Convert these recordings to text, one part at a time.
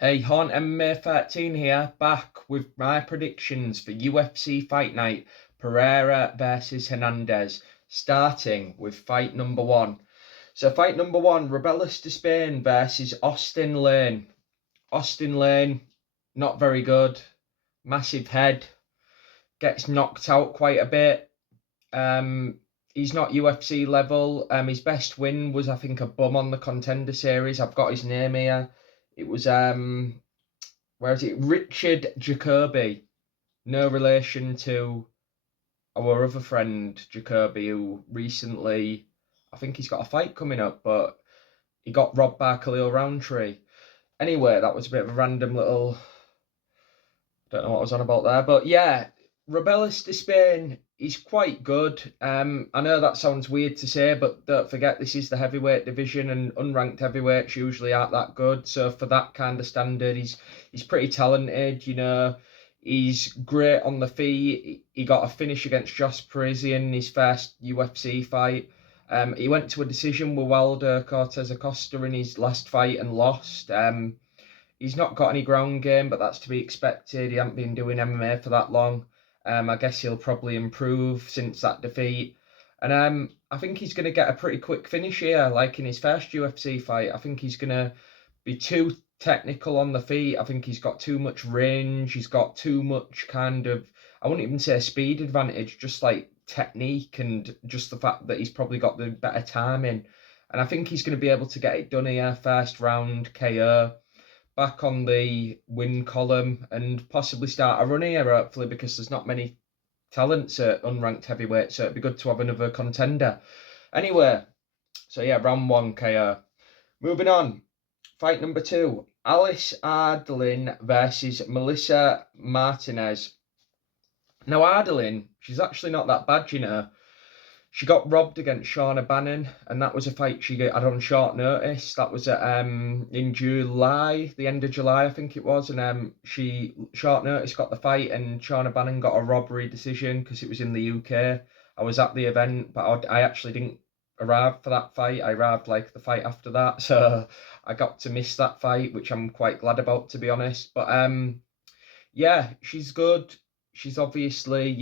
Hey, Haunt MMA 13 here, back with my predictions for UFC Fight Night Pereira versus Hernandez, starting with fight number one. So, fight number one, Rebellis de Spain versus Austin Lane. Austin Lane, not very good, massive head, gets knocked out quite a bit. Um, he's not UFC level. His best win was, I think, a bum on the Contender Series. I've got his name here. It was where is it? Richard Jacoby. No relation to our other friend Jacoby, who recently, I think he's got a fight coming up, but he got robbed by Khalil Roundtree. Anyway, that was a bit of a random little. Don't know what I was on about there, but yeah, Rebellis de Spain is quite good. I know that sounds weird to say, but don't forget this is the heavyweight division, and unranked heavyweights usually aren't that good. So for that kind of standard, he's pretty talented. He's great on the feet. He got a finish against Josh Parisian in his first UFC fight. He went to a decision with Wilder Cortez Acosta in his last fight and lost. He's not got any ground game, but that's to be expected. He hasn't been doing MMA for that long. I guess he'll probably improve since that defeat. And I think he's going to get a pretty quick finish here, like in his first UFC fight. I think he's going to be too technical on the feet. I think he's got too much range. He's got too much kind of, I wouldn't even say speed advantage, just like technique and just the fact that he's probably got the better timing. And I think he's going to be able to get it done here, first round KO, back on the win column and possibly start a run here, hopefully, because there's not many talents at unranked heavyweight, so it'd be good to have another contender. Anyway, so yeah, round one KO. Moving on, fight number two, Alice Ardelin versus Melissa Martinez. Now, Ardelin, she's actually not that bad, you know. She got robbed against Shauna Bannon, and that was a fight she had on short notice. That was at, in July, the end of July, I think it was, and she short notice got the fight, and Shauna Bannon got a robbery decision because it was in the UK. I was at the event, but I actually didn't arrive for that fight. I arrived like the fight after that, so I got to miss that fight, which I'm quite glad about, to be honest. But yeah, she's good. She's obviously,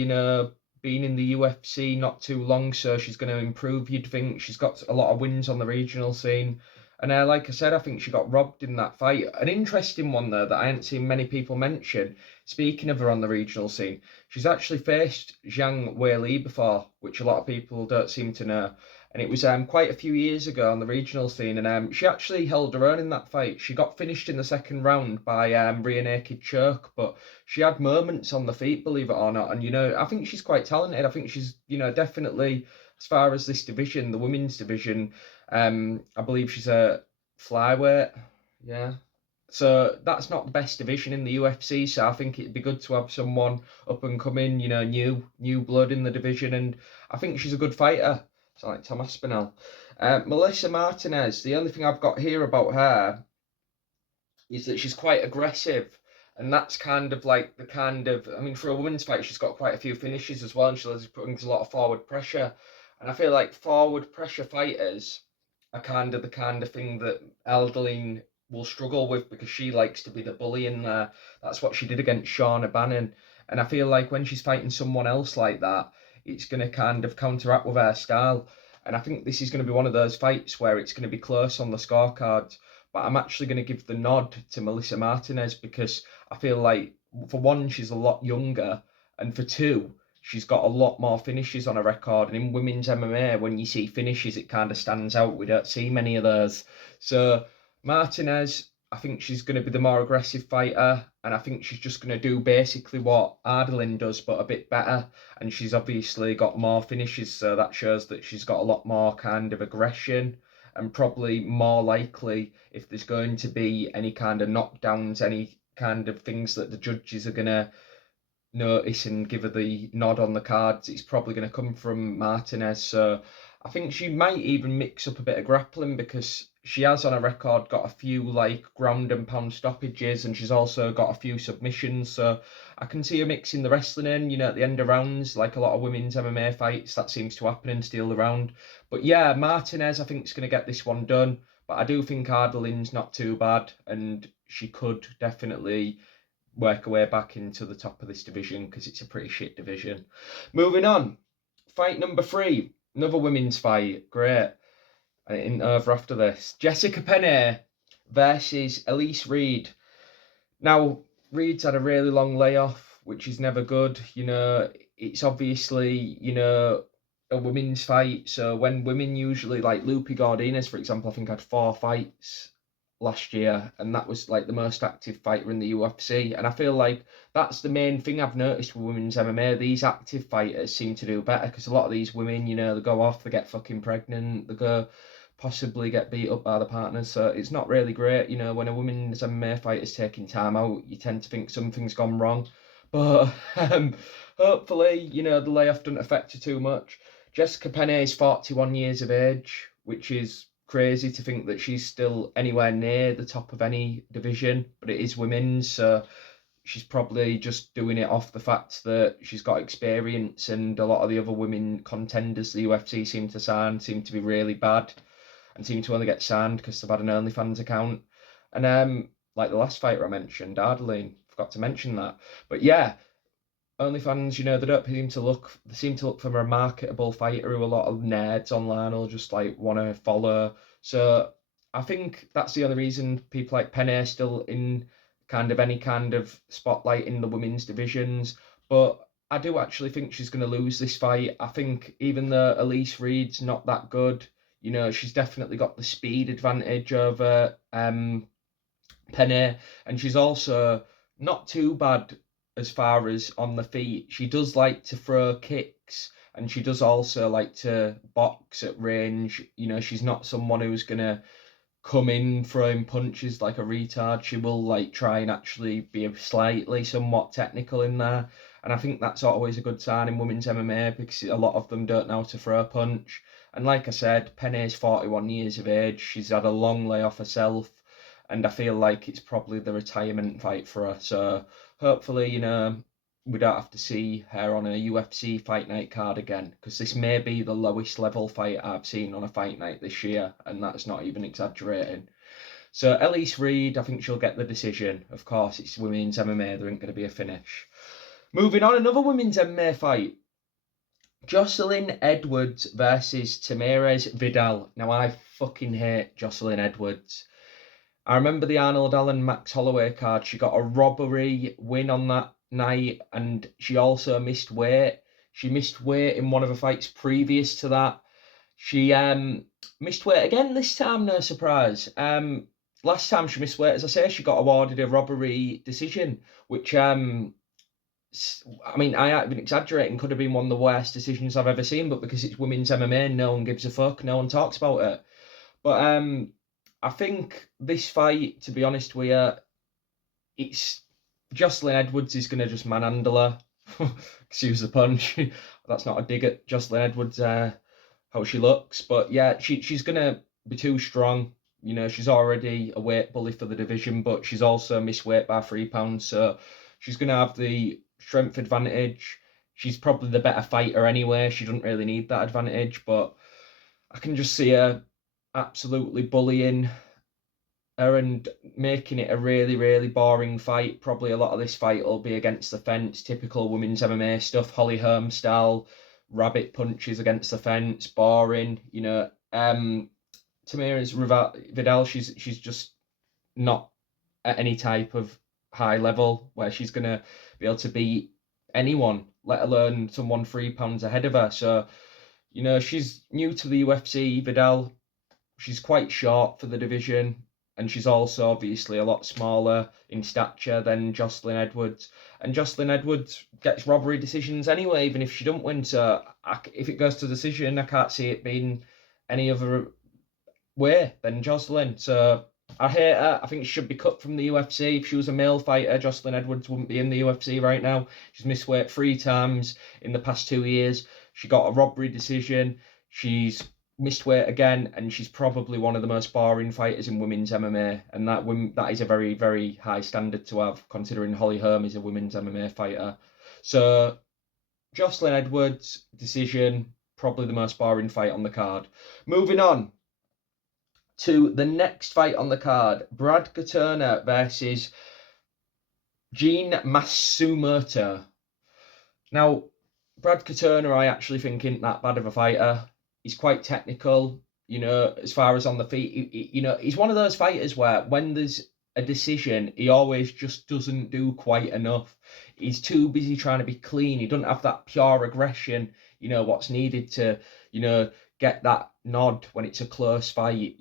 been in the UFC not too long, so she's going to improve, you'd think. She's got a lot of wins on the regional scene. And like I said, I think she got robbed in that fight. An interesting one, though, that I haven't seen many people mention, speaking of her on the regional scene, she's actually faced Zhang Weili before, which a lot of people don't seem to know. And it was quite a few years ago on the regional scene, and she actually held her own in that fight. She got finished in the second round by rear naked choke, but she had moments on the feet, believe it or not. And I think she's quite talented. I think she's definitely, as far as this division, the women's division. I believe she's a flyweight. Yeah. So that's not the best division in the UFC. So I think it'd be good to have someone up and coming, new blood in the division. And I think she's a good fighter. It's like Tom Aspinall. Melissa Martinez. The only thing I've got here about her is that she's quite aggressive. And that's kind of like I mean, for a women's fight, she's got quite a few finishes as well, and she brings a lot of forward pressure. And I feel like forward pressure fighters are the kind of thing that Eldeline will struggle with because she likes to be the bully in there. That's what she did against Shauna Bannon. And I feel like when she's fighting someone else like that, it's going to kind of counteract with her style. And I think this is going to be one of those fights where it's going to be close on the scorecards. But I'm actually going to give the nod to Melissa Martinez because I feel like, for one, she's a lot younger, and for two, she's got a lot more finishes on her record. And in women's MMA, when you see finishes, it kind of stands out. We don't see many of those. So Martinez, I think she's going to be the more aggressive fighter, and I think she's just going to do basically what Ardelin does, but a bit better. And she's obviously got more finishes, so that shows that she's got a lot more kind of aggression, and probably more likely, if there's going to be any kind of knockdowns, any kind of things that the judges are going to notice and give her the nod on the cards, it's probably going to come from Martinez. So I think she might even mix up a bit of grappling because she has on her record got a few like ground and pound stoppages, and she's also got a few submissions. So I can see her mixing the wrestling in, at the end of rounds, like a lot of women's MMA fights, that seems to happen and steal the round. But yeah, Martinez, I think, is going to get this one done But I do think Ardelin's not too bad, and she could definitely work her way back into the top of this division because it's a pretty shit division. Moving on, fight number 3, another women's fight. Great. I didn't know after this. Jessica Penne versus Elise Reed. Now, Reed's had a really long layoff, which is never good. It's obviously, a women's fight. So when women usually, like Lupi Gordinez, for example, I think had 4 fights last year, and that was like the most active fighter in the UFC. And I feel like that's the main thing I've noticed with women's MMA. These active fighters seem to do better because a lot of these women, they go off, they get fucking pregnant, they go possibly get beat up by the partners. So it's not really great. When a women's MMA fight is taking time out, you tend to think something's gone wrong. But hopefully, the layoff doesn't affect her too much. Jessica Penne is 41 years of age, which is crazy to think that she's still anywhere near the top of any division, but it is women's, so she's probably just doing it off the fact that she's got experience, and a lot of the other women contenders the UFC seem to sign seem to be really bad and seem to only get signed because they've had an OnlyFans account. And like the last fighter I mentioned, Ardeline, forgot to mention that. But yeah, OnlyFans, they seem to look for a marketable fighter who a lot of nerds online will just like want to follow. So I think that's the only reason people like Penne are still in any kind of spotlight in the women's divisions. But I do actually think she's going to lose this fight. I think even though Elise Reed's not that good, she's definitely got the speed advantage over Penne, and she's also not too bad as far as on the feet. She does like to throw kicks, and she does also like to box at range. She's not someone who's gonna come in throwing punches like a retard. She will like try and actually be slightly somewhat technical in there. And I think that's always a good sign in women's MMA because a lot of them don't know how to throw a punch. And like I said, Penne is 41 years of age. She's had a long layoff herself, and I feel like it's probably the retirement fight for her. So hopefully, we don't have to see her on a UFC fight night card again, because this may be the lowest level fight I've seen on a fight night this year, and that's not even exaggerating. So Elise Reed, I think she'll get the decision. Of course, it's women's MMA, there ain't going to be a finish. Moving on, another women's MMA fight. Jocelyn Edwards versus Tamirez Vidal. Now, I fucking hate Jocelyn Edwards. I remember the Arnold Allen Max Holloway card. She got a robbery win on that night, and she also missed weight. She missed weight in one of the fights previous to that. She missed weight again this time, no surprise. Last time she missed weight, as I say, she got awarded a robbery decision, which I have been exaggerating, could have been one of the worst decisions I've ever seen, but because it's women's MMA, no one gives a fuck, no one talks about it. But I think this fight, to be honest with you, it's Jocelyn Edwards is going to just manhandle her. Excuse the punch. That's not a dig at Jocelyn Edwards, how she looks. But yeah, she's going to be too strong. She's already a weight bully for the division, but she's also missed weight by 3 pounds. So she's going to have the strength advantage. She's probably the better fighter anyway. She doesn't really need that advantage, but I can just see her absolutely bullying her and making it a really, really boring fight. Probably a lot of this fight will be against the fence, typical women's MMA stuff, Holly Holm style, rabbit punches against the fence, boring. Tamirez Vidal, she's just not at any type of high level where she's gonna be able to beat anyone, let alone someone 3 pounds ahead of her. So, she's new to the UFC, Vidal. She's quite short for the division, and she's also obviously a lot smaller in stature than Jocelyn Edwards. And Jocelyn Edwards gets robbery decisions anyway, even if she don't win. So if it goes to decision, I can't see it being any other way than Jocelyn. So I hate her. I think she should be cut from the UFC. If she was a male fighter, Jocelyn Edwards wouldn't be in the UFC right now. She's missed weight 3 times in the past 2 years. She got a robbery decision. She's missed weight again, and she's probably one of the most boring fighters in women's MMA, and that is a very, very high standard to have, considering Holly Holm is a women's MMA fighter. So Jocelyn Edwards decision, probably the most boring fight on the card. Moving on to the next fight on the card. Brad Katona versus Gene Matsumoto. Now, Brad Katona, I actually think isn't that bad of a fighter. He's quite technical, as far as on the feet. He's one of those fighters where when there's a decision, he always just doesn't do quite enough. He's too busy trying to be clean. He doesn't have that pure aggression, what's needed to, get that nod when it's a close fight.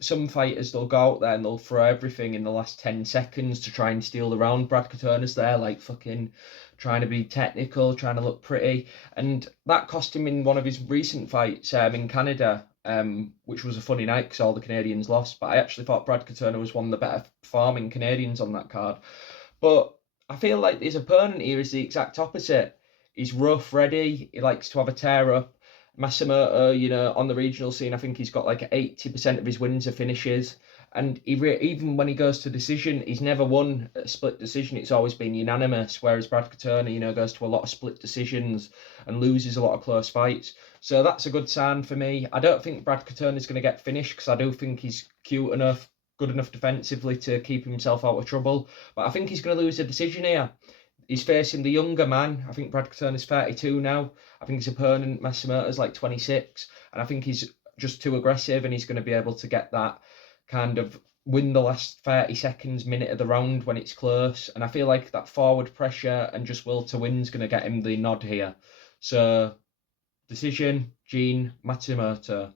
Some fighters, they'll go out there and they'll throw everything in the last 10 seconds to try and steal the round. Brad Katona's there like fucking trying to be technical, trying to look pretty. And that cost him in one of his recent fights in Canada, which was a funny night because all the Canadians lost. But I actually thought Brad Katona was one of the better performing Canadians on that card. But I feel like his opponent here is the exact opposite. He's rough, ready. He likes to have a tear up. Matsumoto, on the regional scene, I think he's got like 80% of his wins are finishes. And even when he goes to decision, he's never won a split decision. It's always been unanimous. Whereas Brad Katona, goes to a lot of split decisions and loses a lot of close fights. So that's a good sign for me. I don't think Brad Katona is going to get finished because I do think he's cute enough, good enough defensively to keep himself out of trouble. But I think he's going to lose a decision here. He's facing the younger man. I think Brad Katona is 32 now. I think his opponent, Matsumoto, is like 26. And I think he's just too aggressive and he's going to be able to get that kind of win the last 30 seconds, minute of the round when it's close. And I feel like that forward pressure and just will to win is going to get him the nod here. So, decision, Gene Matsumoto.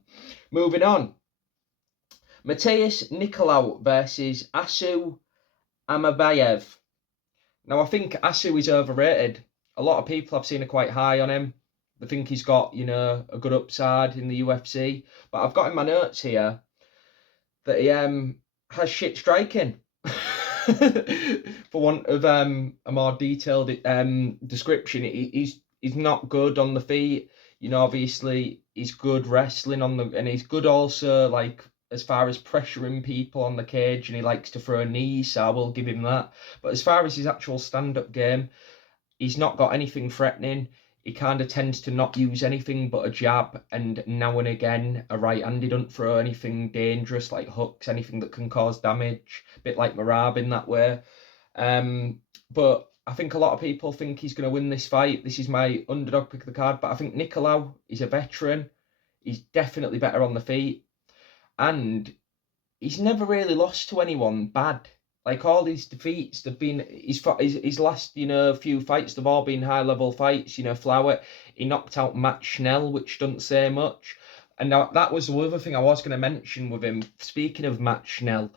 Moving on. Mateus Nicolau versus Asu Amabayev. Now, I think Asu is overrated. A lot of people have seen are quite high on him. They think he's got, a good upside in the UFC. But I've got in my notes here that he has shit striking. For want of a more detailed description, he's not good on the feet. Obviously, he's good wrestling and he's good also, like, as far as pressuring people on the cage, and he likes to throw knees, so I will give him that. But as far as his actual stand-up game, he's not got anything threatening. He kind of tends to not use anything but a jab and now and again a right hand. He doesn't throw anything dangerous like hooks, anything that can cause damage. A bit like Marab in that way. But I think a lot of people think he's going to win this fight. This is my underdog pick of the card, but I think Nicolau is a veteran. He's definitely better on the feet. And he's never really lost to anyone bad. Like all his defeats, they've been his last few fights. They've all been high level fights. Flower, he knocked out Matt Schnell, which doesn't say much. And that was the other thing I was going to mention with him. Speaking of Matt Schnell,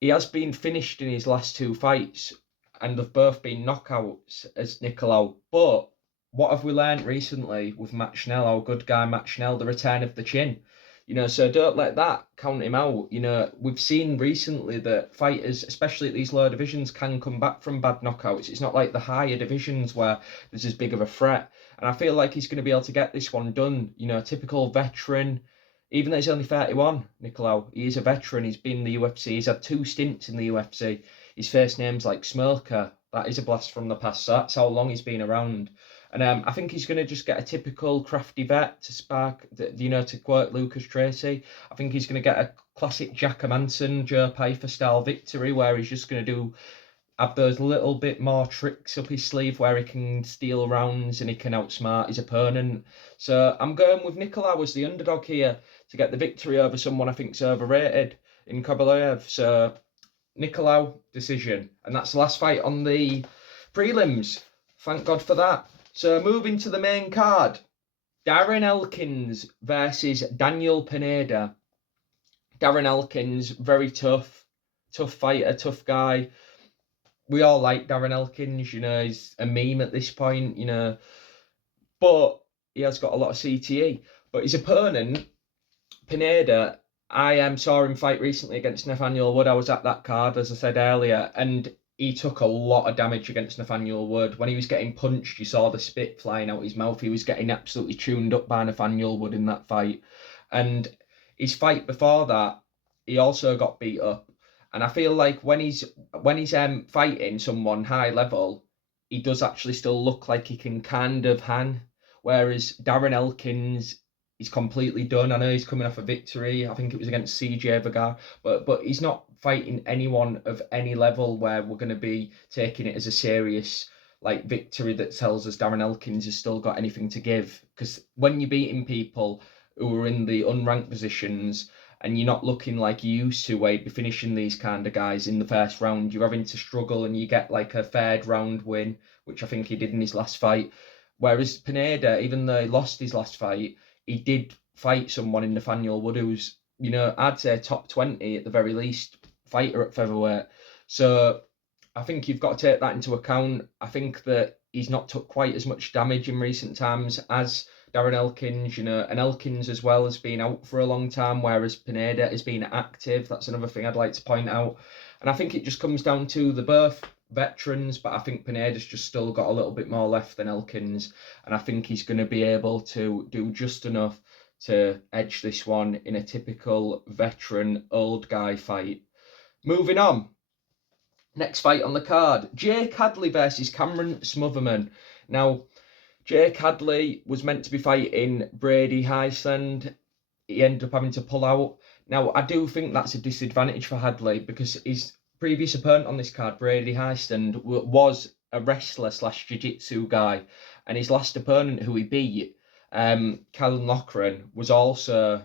he has been finished in his last two fights, and they've both been knockouts as Nicolau. But what have we learned recently with Matt Schnell, our good guy Matt Schnell, the return of the chin? So don't let that count him out. We've seen recently that fighters, especially at these lower divisions, can come back from bad knockouts. It's not like the higher divisions where there's as big of a threat. And I feel like he's going to be able to get this one done. Typical veteran. Even though he's only 31, Nicolau, he is a veteran. He's been in the UFC. He's had 2 stints in the UFC. His first name's like Smolka. That is a blast from the past. So that's how long he's been around. And I think he's going to just get a typical crafty vet to spark, to quote Lucas Tracy. I think he's going to get a classic Jack Manson, Joe Pyfer style victory where he's just going to have those little bit more tricks up his sleeve where he can steal rounds and he can outsmart his opponent. So I'm going with Nicolau as the underdog here to get the victory over someone I think's overrated in Kobylaev. So Nicolau, decision. And that's the last fight on the prelims. Thank God for that. So moving to the main card, Darren Elkins versus Daniel Pineda. Darren Elkins, very tough fighter, tough guy. We all like Darren Elkins, he's a meme at this point, but he has got a lot of CTE. But his opponent, Pineda, I saw him fight recently against Nathaniel Wood. I was at that card, as I said earlier, and he took a lot of damage against Nathaniel Wood. When he was getting punched, you saw the spit flying out his mouth. He was getting absolutely tuned up by Nathaniel Wood in that fight. And his fight before that, he also got beat up. And I feel like when he's fighting someone high level, he does actually still look like he can kind of hang. Whereas Darren Elkins, he's completely done. I know he's coming off a victory. I think it was against CJ Vergara, but he's not fighting anyone of any level where we're going to be taking it as a serious like victory that tells us Darren Elkins has still got anything to give. Because when you're beating people who are in the unranked positions and you're not looking like you used to, where you'd be finishing these kind of guys in the first round, you're having to struggle and you get like a third round win, which I think he did in his last fight. Whereas Pineda, even though he lost his last fight, he did fight someone in Nathaniel Wood who's, I'd say top 20 at the very least fighter at featherweight. So I think you've got to take that into account. I think that he's not took quite as much damage in recent times as Darren Elkins, and Elkins as well has been out for a long time, whereas Pineda has been active. That's another thing I'd like to point out. And I think it just comes down to the both veterans, but I think Pineda's just still got a little bit more left than Elkins, and I think he's going to be able to do just enough to edge this one in a typical veteran old guy fight. Moving on. Next fight on the card, Jake Hadley versus Cameron Smotherman. Now, Jake Hadley was meant to be fighting Brady Heisland. He ended up having to pull out. Now, I do think that's a disadvantage for Hadley because his previous opponent on this card, Brady Heisland, was a wrestler / jiu-jitsu guy. And his last opponent who he beat, Kellen Loughran, was also,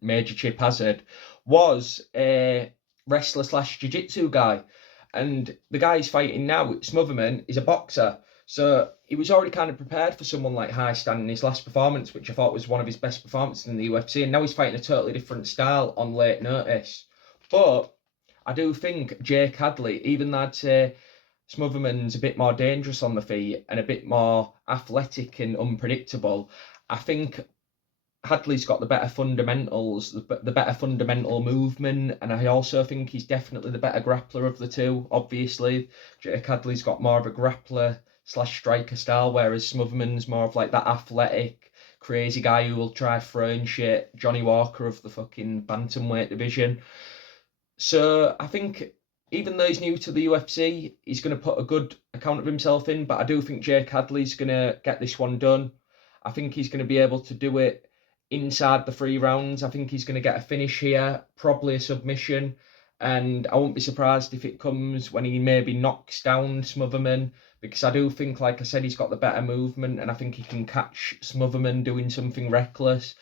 Major Chip Hazard, was a wrestler / jiu-jitsu guy. And the guy he's fighting now, Smotherman, is a boxer. So he was already kind of prepared for someone like Heisland in his last performance, which I thought was one of his best performances in the UFC. And now he's fighting a totally different style on late notice. But I do think Jake Hadley, even though I'd say Smotherman's a bit more dangerous on the feet and a bit more athletic and unpredictable, I think Hadley's got the better fundamentals, the better fundamental movement, and I also think he's definitely the better grappler of the two. Obviously, Jake Hadley's got more of a grappler / striker style, whereas Smotherman's more of like that athletic, crazy guy who will try throwing shit, Johnny Walker of the fucking bantamweight division. So I think even though he's new to the UFC, he's going to put a good account of himself in, but I do think Jake Hadley's going to get this one done. I think he's going to be able to do it inside the 3 rounds. I think he's going to get a finish here, probably a submission, and I won't be surprised if it comes when he maybe knocks down Smotherman, because I do think, like I said, he's got the better movement, and I think he can catch Smotherman doing something reckless.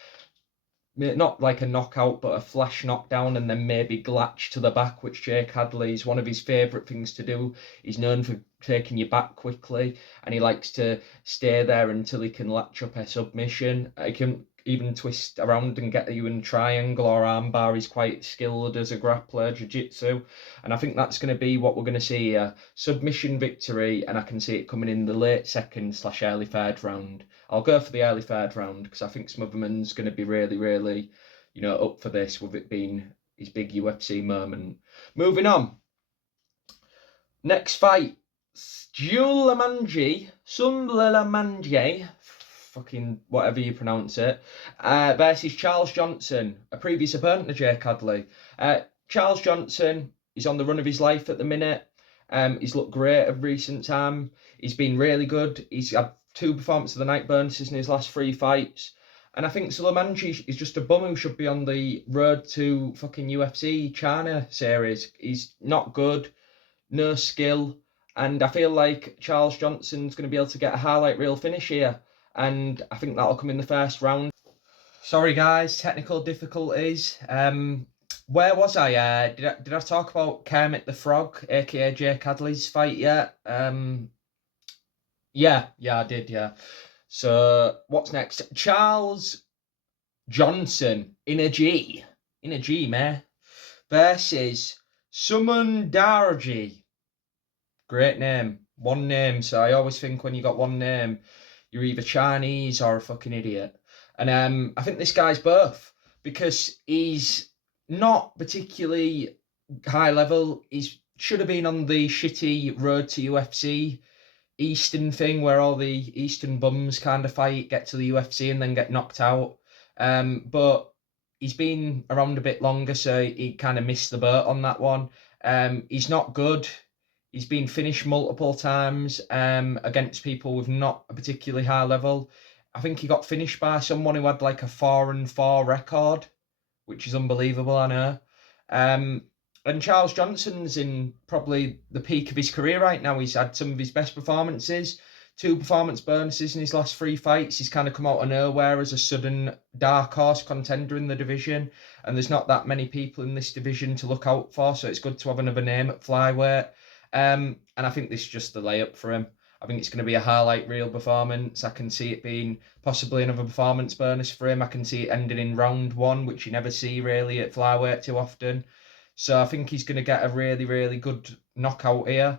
Not like a knockout, but a flash knockdown and then maybe glatch to the back, which Jake Hadley is one of his favourite things to do. He's known for taking you back quickly, and he likes to stay there until he can latch up a submission. He can even twist around and get you in triangle or armbar. He's quite skilled as a grappler, jiu-jitsu, and I think that's going to be what we're going to see here. Submission victory, and I can see it coming in the late second / early third round. I'll go for the early third round because I think Smotherman's going to be really, really, up for this with it being his big UFC moment. Moving on. Next fight, Sulamanji, fucking whatever you pronounce it, versus Charles Johnson, a previous opponent of Jake Hadley. Charles Johnson is on the run of his life at the minute. He's looked great of recent time. He's been really good. He's had 2 performances of the night bonuses in his last 3 fights. And I think Sulamanji is just a bum who should be on the road to fucking UFC China series. He's not good, no skill, and I feel like Charles Johnson's going to be able to get a highlight reel finish here. And I think that'll come in the first round. Sorry guys, technical difficulties. Where was I? Did I talk about Kermit the Frog, aka Jake Hadley's fight yet? Yeah, I did, yeah. So, what's next? Charles Johnson, in a G, man, versus Suman Darji. Great name. One name, so I always think when you got one name, you're either Chinese or a fucking idiot. And I think this guy's both, because he's not particularly high level. He should have been on the shitty road to UFC Eastern thing where all the Eastern bums kind of fight, get to the UFC and then get knocked out. But he's been around a bit longer, so he kind of missed the boat on that one. He's not good. He's been finished multiple times against people with not a particularly high level. I think he got finished by someone who had like a 4-4 record, which is unbelievable, I know. And Charles Johnson's in probably the peak of his career right now. He's had some of his best performances, 2 performance bonuses in his last 3 fights. He's kind of come out of nowhere as a sudden dark horse contender in the division. And there's not that many people in this division to look out for, so it's good to have another name at flyweight. And I think this is just the layup for him. I think it's going to be a highlight reel performance. I can see it being possibly another performance bonus for him. I can see it ending in round 1, which you never see really at flyweight too often. So I think he's going to get a really, really good knockout here.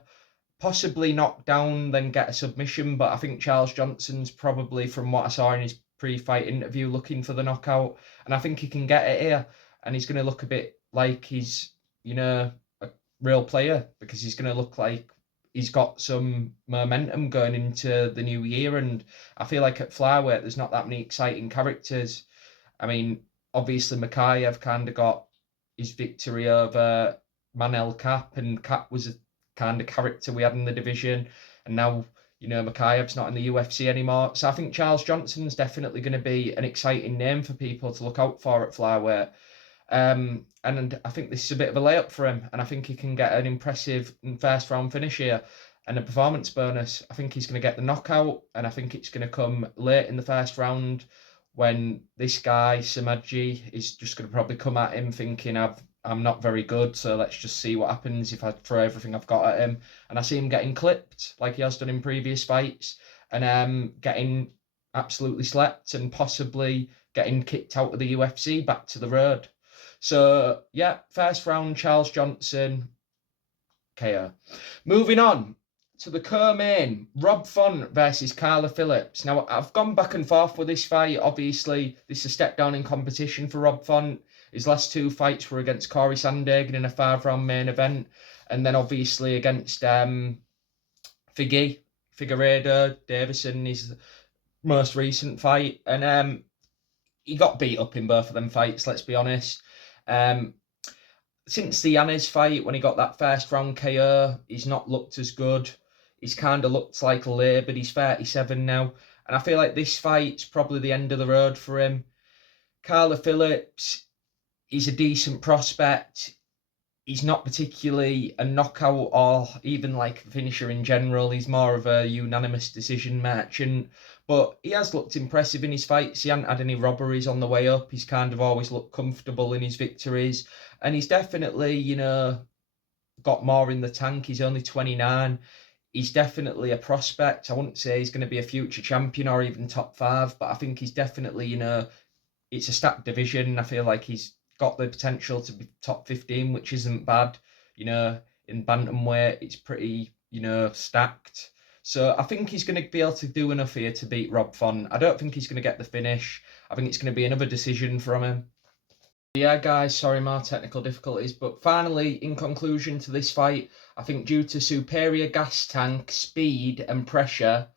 Possibly knock down, then get a submission. But I think Charles Johnson's probably, from what I saw in his pre-fight interview, looking for the knockout. And I think he can get it here. And he's going to look a bit like he's, a real player, because he's going to look like he's got some momentum going into the new year. And I feel like at flyweight, there's not that many exciting characters. I mean, obviously, Makayev kind of got his victory over Manel Cap, and Cap was a kind of character we had in the division. And now, Makayev's not in the UFC anymore. So I think Charles Johnson's definitely going to be an exciting name for people to look out for at flyweight. And I think this is a bit of a layup for him, and I think he can get an impressive first round finish here and a performance bonus. I think he's going to get the knockout, and I think it's going to come late in the first round when this guy, Samaji, is just going to probably come at him thinking, I'm not very good, so let's just see what happens if I throw everything I've got at him. And I see him getting clipped like he has done in previous fights, and getting absolutely slept, and possibly getting kicked out of the UFC back to the road. So, yeah, first round, Charles Johnson, KO. Moving on to the co-main, Rob Font versus Carla Phillips. Now, I've gone back and forth with this fight. Obviously, this is a step down in competition for Rob Font. His last 2 fights were against Corey Sandhagen in a 5-round main event, and then obviously against Figueiredo Davison, his most recent fight. And he got beat up in both of them fights, let's be honest. Since the Hernandez fight, when he got that first round KO, he's not looked as good. He's kind of looked like a lay, but he's 37 now. And I feel like this fight's probably the end of the road for him. Carla Phillips, he's a decent prospect. He's not particularly a knockout or even like a finisher in general. He's more of a unanimous decision merchant. But he has looked impressive in his fights. He hasn't had any robberies on the way up. He's kind of always looked comfortable in his victories. And he's definitely, got more in the tank. He's only 29. He's definitely a prospect. I wouldn't say he's going to be a future champion or even top 5, but I think he's definitely, it's a stacked division. I feel like he's got the potential to be top 15, which isn't bad. In bantamweight, it's pretty, stacked. So I think he's going to be able to do enough here to beat Rob Font. I don't think he's going to get the finish. I think it's going to be another decision from him. Yeah, guys, sorry, more technical difficulties. But finally, in conclusion to this fight, I think due to superior gas tank, speed and pressure,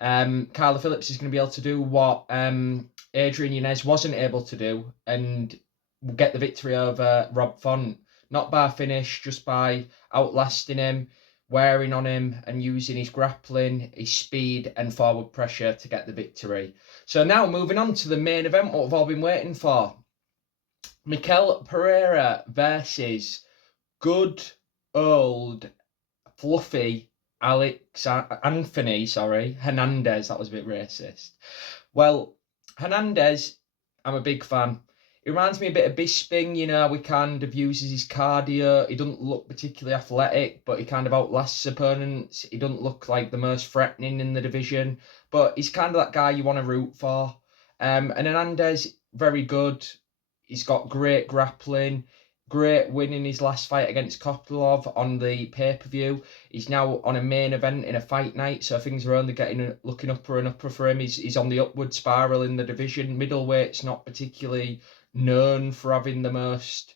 Carla Phillips is going to be able to do what Adrian Yanez wasn't able to do and get the victory over Rob Font. Not by finish, just by outlasting him, wearing on him and using his grappling, his speed and forward pressure to get the victory. So now moving on to the main event, what we've all been waiting for. Mikel Pereira versus good old fluffy Hernandez. That was a bit racist. Well, Hernandez, I'm a big fan. He reminds me a bit of Bisping, how he kind of uses his cardio. He doesn't look particularly athletic, but he kind of outlasts opponents. He doesn't look like the most threatening in the division, but he's kind of that guy you want to root for. And Hernandez, very good. He's got great grappling, great win in his last fight against Kopylov on the pay-per-view. He's now on a main event in a fight night, so things are only looking upper and upper for him. He's on the upward spiral in the division. Middleweight's not particularly known for having the most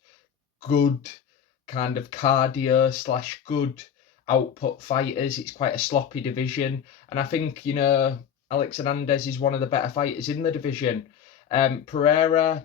good kind of cardio / good output fighters. It's quite a sloppy division, and I think Alex Hernandez is one of the better fighters in the division. Pereira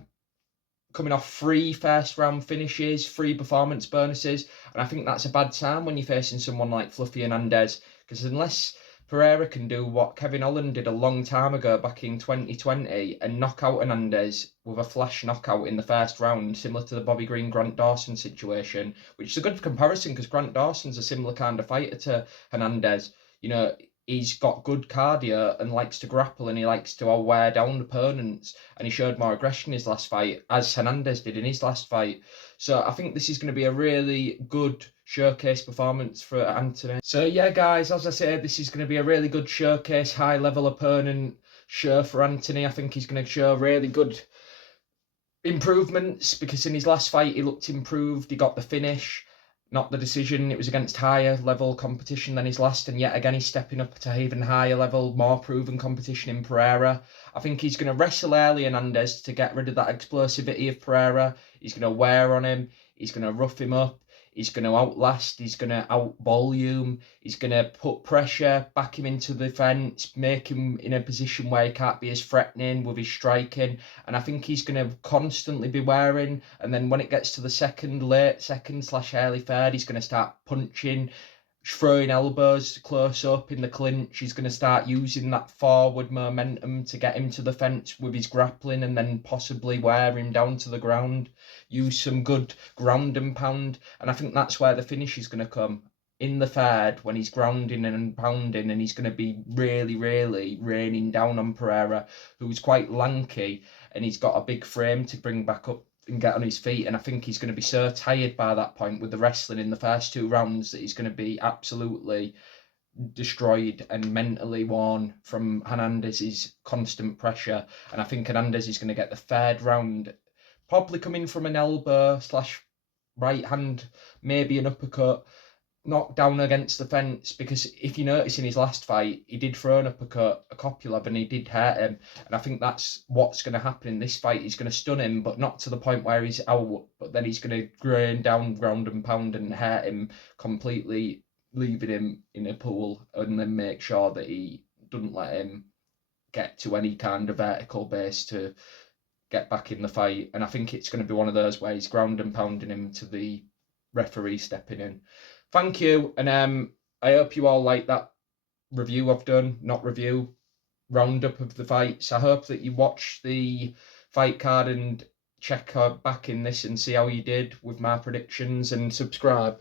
coming off 3 first round finishes, 3 performance bonuses, and I think that's a bad sign when you're facing someone like Fluffy Hernandez, because unless Pereira can do what Kevin Holland did a long time ago back in 2020 and knock out Hernandez with a flash knockout in the first round, similar to the Bobby Green Grant Dawson situation, which is a good comparison because Grant Dawson's a similar kind of fighter to Hernandez. You know, he's got good cardio and likes to grapple, and he likes to wear down opponents, and he showed more aggression in his last fight, as Hernandez did in his last fight. So I think this is going to be a really good showcase performance for Anthony. So yeah, guys, as I said, this is going to be a really good showcase, high level opponent show for Anthony. I think he's going to show really good improvements because in his last fight he looked improved. He got the finish, not the decision. It was against higher level competition than his last, and yet again he's stepping up to even higher level, more proven competition in Pereira. I think he's going to wrestle early Hernandez to get rid of that explosivity of Pereira. He's going to wear on him. He's going to rough him up. He's going to outlast. He's going to out volume. He's going to put pressure, back him into the fence, make him in a position where he can't be as threatening with his striking. And I think he's going to constantly be wearing. And then when it gets to the late second / early third, he's going to start punching, throwing elbows close up in the clinch. He's going to start using that forward momentum to get him to the fence with his grappling and then possibly wear him down to the ground. Use some good ground and pound. And I think that's where the finish is going to come. In the third, when he's grounding and pounding, and he's going to be really, really raining down on Pereira, who's quite lanky, and he's got a big frame to bring back up and get on his feet. And I think he's going to be so tired by that point with the wrestling in the first 2 rounds that he's going to be absolutely destroyed and mentally worn from Hernandez's constant pressure. And I think Hernandez is going to get the third round probably coming from an elbow / right hand, maybe an uppercut, knocked down against the fence. Because if you notice in his last fight, he did throw an uppercut, a Kopylov, and he did hurt him. And I think that's what's going to happen in this fight. He's going to stun him, but not to the point where he's out. But then he's going to grind down, ground and pound, and hurt him completely, leaving him in a pool, and then make sure that he doesn't let him get to any kind of vertical base to get back in the fight. And I think it's going to be one of those where he's ground and pounding him to the referee stepping in. Thank you, and I hope you all like that review I've done, not review, roundup of the fights. I hope that you watch the fight card and check back in this and see how you did with my predictions, and subscribe.